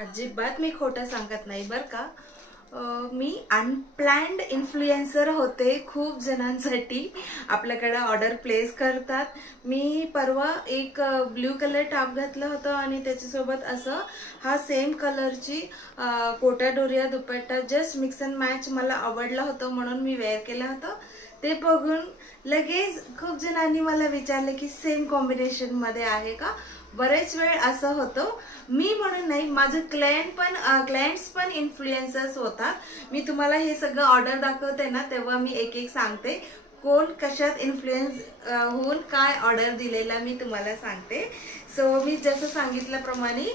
अजिबात मी खोटं सांगत नाही बरं का। मी अनप्लॅन्ड इन्फ्लुएन्सर होते। खूप जणांसाठी आपल्याकडे ऑर्डर प्लेस करतात। मी परवा एक ब्ल्यू कलर टॉप घातलं होतं आणि त्याच्यासोबत असं हा सेम कलरची कोटा डोरिया दुपट्टा जस्ट मिक्स अँड मॅच मला आवडलं होतं म्हणून मी वेअर केलं होतं। ते बघून लगेच खूप जणांनी मला विचारले की सेम कॉम्बिनेशन मध्ये आहे का। बरेच वेळ असं होतं, मी म्हणून नाही, माझे क्लायंट्स पण इन्फ्लुएन्सर्स होतात। मी तुम्हाला हे सगळं ऑर्डर दाखवते ना तेव्हा मी एक एक सांगते कोण कशात इन्फ्लुएन्स होऊन काय ऑर्डर दिलेला मी तुम्हाला सांगते। सो मी जसं सांगितल्याप्रमाणे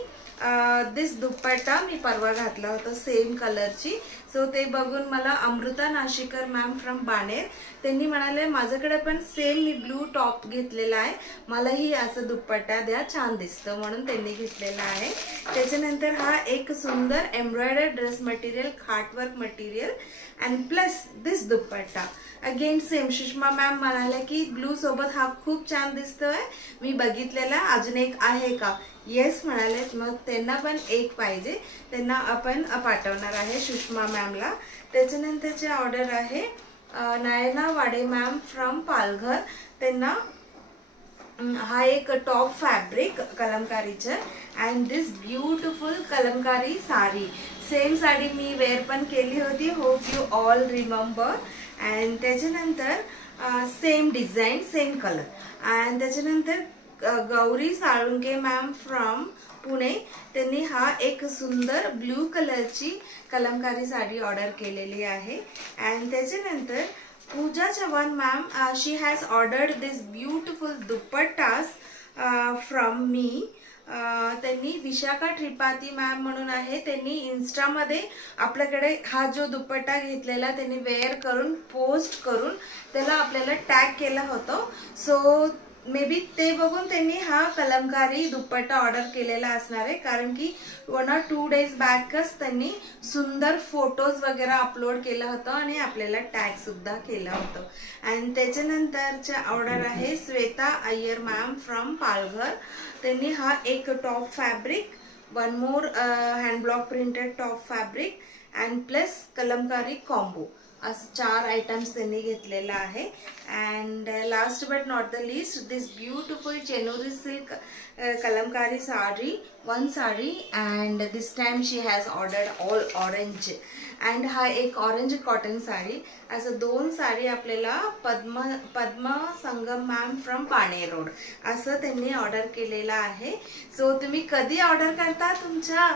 दिस दुपट्टा मी परवा घातला होता सेम कलरची। सो ते बघून मला अमृता नाशिकर मॅम फ्रॉम बाणेर त्यांनी म्हणाले माझ्याकडे पण सेम मी ब्लू टॉप घेतलेला आहे, मलाही असं दुपट्टा द्या, छान दिसतं, म्हणून त्यांनी घेतलेला आहे। त्याच्यानंतर हा एक सुंदर एम्ब्रॉयडर्ड ड्रेस मटेरियल, खाटवर्क material and plus this dupatta again same. Sushma ma'am म्हणाले की ब्लू सोबत हा खूप छान दिसतोय, मी बघितलेला, अजून एक आहे का? येस म्हणाले, मग त्यांना पण एक पाहिजे, त्यांना आपण पाठवणार आहे सुषमा मॅमला। त्याच्यानंतरचे ऑर्डर आहे नयना वाडे मॅम फ्रॉम पालघर, त्यांना हा एक टॉप फॅब्रिक कलमकारीचं and this beautiful kalamkari sari. Same sari मी वेअर पण केली होती, hope you all remember. And त्याच्यानंतर same design same colour. And त्याच्यानंतर गौरी साळुंके मॅम फ्रॉम पुणे, त्यांनी हा एक सुंदर ब्लू कलरची कलमकारी साडी ऑर्डर केलेली आहे। अँड त्याच्यानंतर Pooja Chavan ma'am, she has ordered this beautiful dupattas from मी। त्यांनी विशाखा त्रिपाठी मॅम म्हणून आहे, त्यांनी इन्स्टामध्ये आपल्याकडे हा जो दुपट्टा घेतलेला त्यांनी वेअर करून पोस्ट करून त्याला आपल्याला टॅग केला होता। सो मे बी ते बघून त्यांनी हा कलमकारी दुपट्टा ऑर्डर केलेला असणार आहे, कारण की 1 or 2 days बॅकच त्यांनी सुंदर फोटोज वगैरे अपलोड केलं होतं आणि आपल्याला टॅग सुद्धा केला होता। आणि त्याच्यानंतरचा ऑर्डर आहे श्वेता अय्यर मॅम फ्रॉम पालघर, त्यांनी हा एक top fabric, one more hand block printed top fabric and plus kalamkari combo, असं 4 आयटम्स त्यांनी घेतलेला आहे। And last but not the least this beautiful चेनोरी silk kalamkari sari, one sari and this time she has ordered all orange. And हा एक orange cotton sari, असं 2 साडी आपल्याला Padma Sangam ma'am from Pane road असं त्यांनी ऑर्डर केलेला आहे। सो तुम्ही कधी ऑर्डर करता तुमच्या